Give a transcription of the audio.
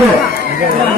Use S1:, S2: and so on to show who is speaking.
S1: மாடு